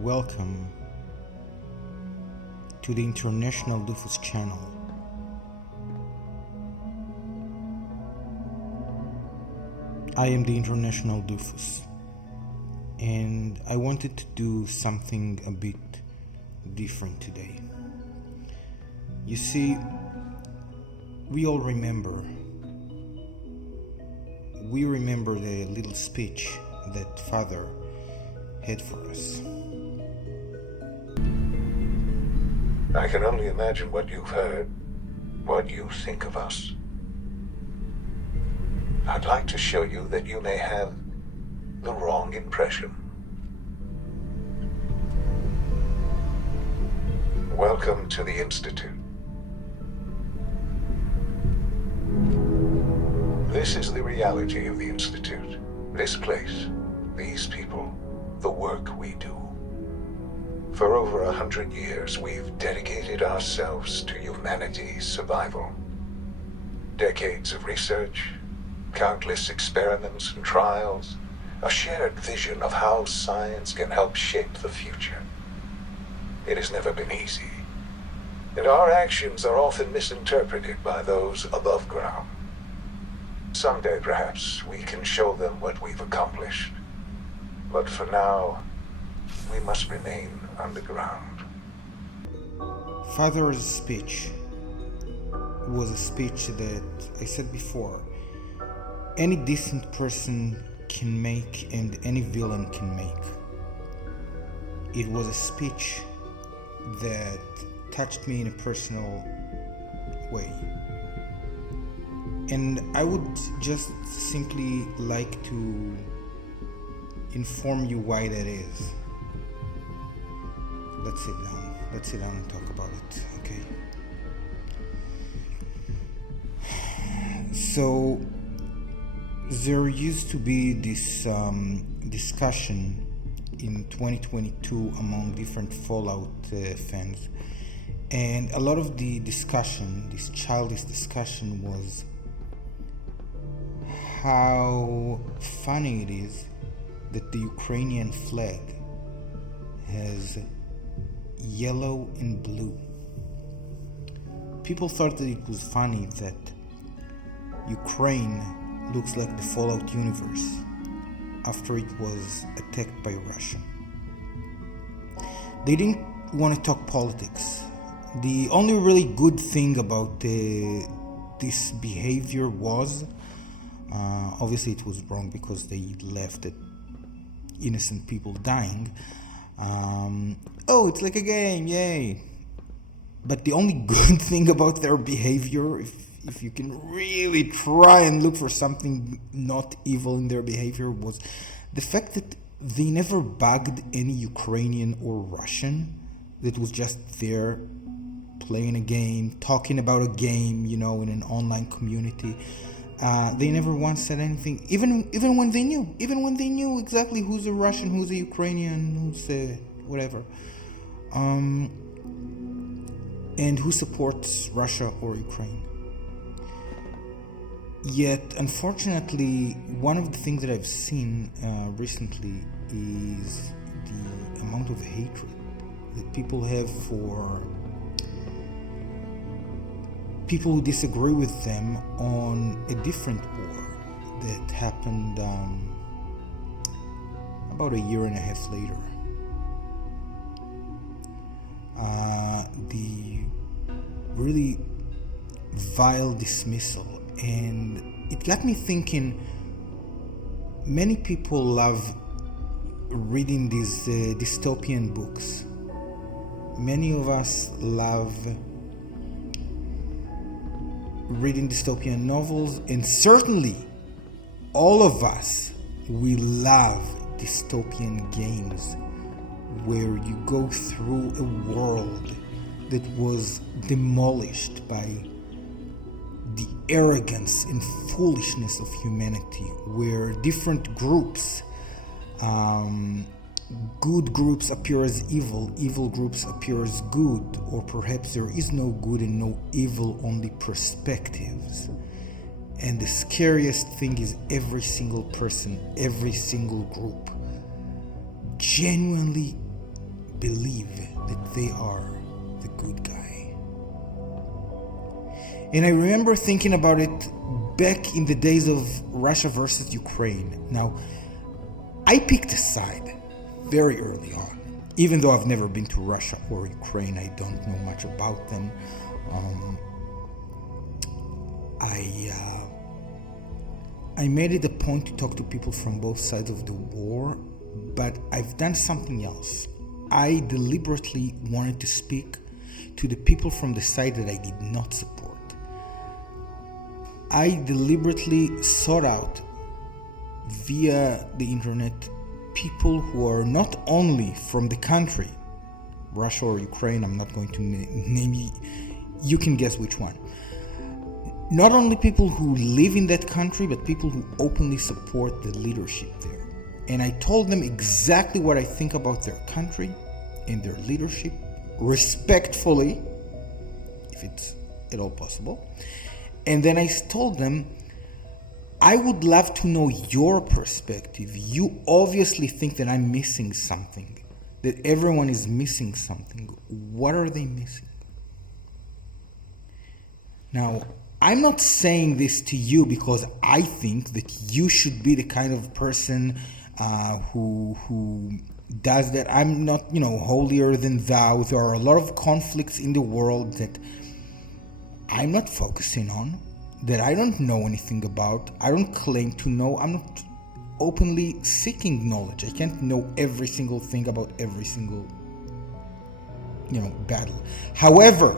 Welcome to the International Doofus channel. I am the International Doofus, and I wanted to do something a bit different today. You see, we all remember the little speech that Father had for us. I can only imagine what you've heard, what you think of us. I'd like to show you that you may have the wrong impression. Welcome to the Institute. This is the reality of the Institute. This place, these people, the work we do. For over 100 years, we've dedicated ourselves to humanity's survival. Decades of research, countless experiments and trials, a shared vision of how science can help shape the future. It has never been easy, and our actions are often misinterpreted by those above ground. Someday, perhaps, we can show them what we've accomplished. But for now, we must remain underground. Father's speech was a speech that, I said before, any decent person can make and any villain can make. It was a speech that touched me in a personal way. And I would just simply like to inform you why that is. Let's sit down and talk about it, okay? So there used to be this discussion in 2022 among different Fallout fans, and a lot of the discussion, this childish discussion, was how funny it is that the Ukrainian flag has yellow and blue. People thought that it was funny that Ukraine looks like the Fallout universe after it was attacked by Russia. They didn't want to talk politics. The only really good thing about this behavior was, obviously it was wrong because they left it innocent people dying. It's like a game, yay. But the only good thing about their behavior, if you can really try and look for something not evil in their behavior, was the fact that they never bugged any Ukrainian or Russian that was just there playing a game, talking about a game, in an online community. They never once said anything, even when they knew exactly who's a Russian, who's a Ukrainian, who's whatever, and who supports Russia or Ukraine. Yet, unfortunately, one of the things that I've seen recently is the amount of hatred that people have for people who disagree with them on a different war that happened about a year and a half later. The really vile dismissal, and it got me thinking. Many people love reading these dystopian books. Many of us love reading dystopian novels, and certainly all of us, we love dystopian games where you go through a world that was demolished by the arrogance and foolishness of humanity, where different groups, good groups appear as evil, evil groups appear as good, or perhaps there is no good and no evil, only perspectives. And the scariest thing is every single person, every single group genuinely believe that they are the good guy. And I remember thinking about it back in the days of Russia versus Ukraine. Now, I picked a side very early on. Even though I've never been to Russia or Ukraine, I don't know much about them. I made it a point to talk to people from both sides of the war, but I've done something else. I deliberately wanted to speak to the people from the side that I did not support. I deliberately sought out via the internet people who are not only from the country, Russia or Ukraine, I'm not going to name you, you can guess which one. Not only people who live in that country, but people who openly support the leadership there. And I told them exactly what I think about their country and their leadership, respectfully, if it's at all possible. And then I told them, I would love to know your perspective. You obviously think that I'm missing something, that everyone is missing something. What are they missing? Now, I'm not saying this to you because I think that you should be the kind of person who does that. I'm not, holier than thou. There are a lot of conflicts in the world that I'm not focusing on, that I don't know anything about. I don't claim to know. I'm not openly seeking knowledge. I can't know every single thing about every single, battle. However,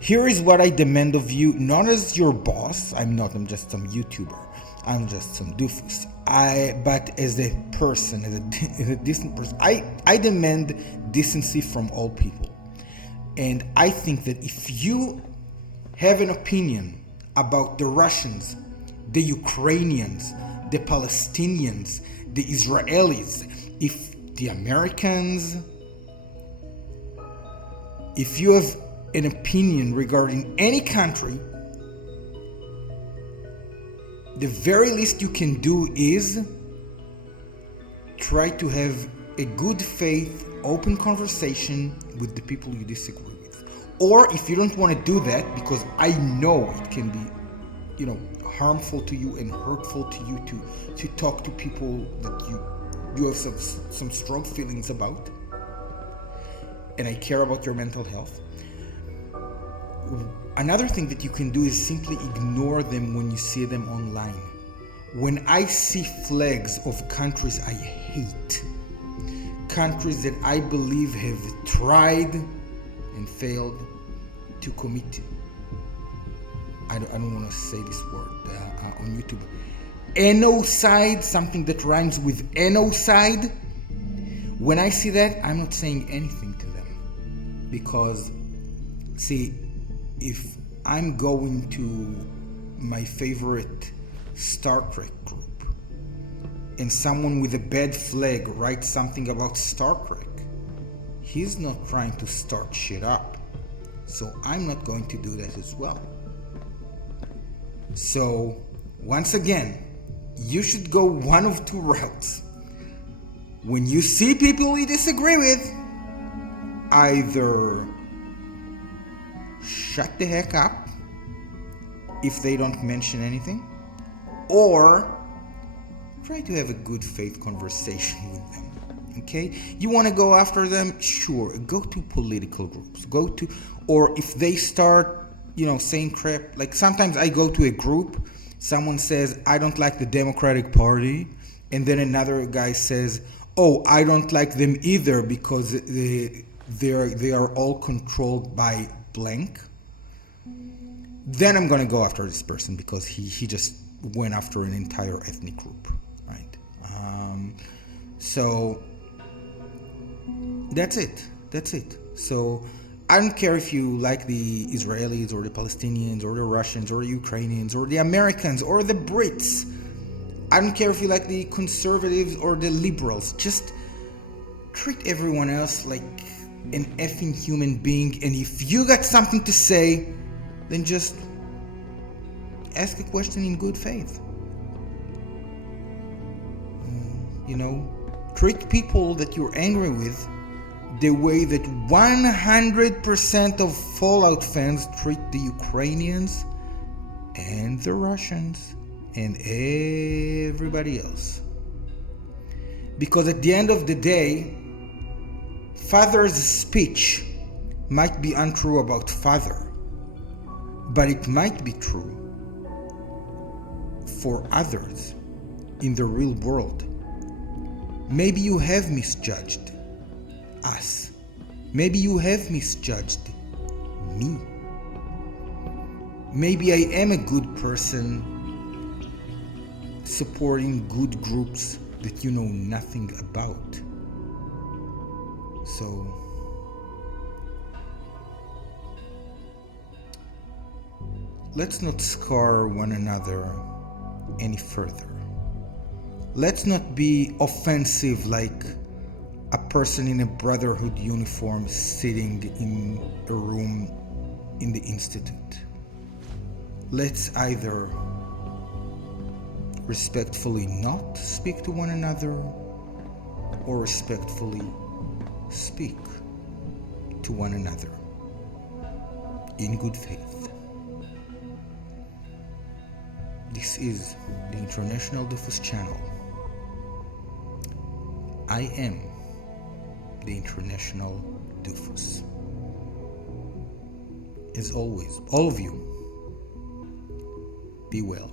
here is what I demand of you, not as your boss. I'm just some YouTuber. I'm just some doofus. But as a person, as a decent person, I demand decency from all people. And I think that if you have an opinion about the Russians, the Ukrainians, the Palestinians, the Israelis, if the Americans, if you have an opinion regarding any country, the very least you can do is try to have a good faith, open conversation with the people you disagree with. Or if you don't want to do that, because I know it can be, harmful to you and hurtful to you to talk to people that you have some strong feelings about, and I care about your mental health. Another thing that you can do is simply ignore them when you see them online. When I see flags of countries I hate, countries that I believe have tried and failed to commit, I don't want to say this word on YouTube, genocide, something that rhymes with genocide. When I see that, I'm not saying anything to them, because see, if I'm going to my favorite Star Trek group and someone with a bad flag writes something about Star Trek, he's not trying to start shit up. So I'm not going to do that as well. So once again, you should go one of two routes. When you see people you disagree with, either shut the heck up if they don't mention anything, or try to have a good faith conversation with them. Okay? You want to go after them? Sure. Go to political groups. Or if they start, saying crap, like sometimes I go to a group, someone says, I don't like the Democratic Party, and then another guy says, oh, I don't like them either because they are all controlled by blank. Then I'm going to go after this person because he just went after an entire ethnic group, right? So that's it. So I don't care if you like the Israelis or the Palestinians or the Russians or the Ukrainians or the Americans or the Brits. I don't care if you like the conservatives or the liberals. Just treat everyone else like an effing human being. And if you got something to say, then just ask a question in good faith. Treat people that you're angry with the way that 100% of Fallout fans treat the Ukrainians and the Russians and everybody else. Because at the end of the day, Father's speech might be untrue about Father, but it might be true for others in the real world. Maybe you have misjudged us. Maybe you have misjudged me. Maybe I am a good person supporting good groups that you know nothing about. So let's not scar one another any further. Let's not be offensive like a person in a brotherhood uniform sitting in a room in the institute. Let's either respectfully not speak to one another or respectfully speak to one another in good faith. This is the International Doofus channel. I am the International Doofus. As always, all of you, be well.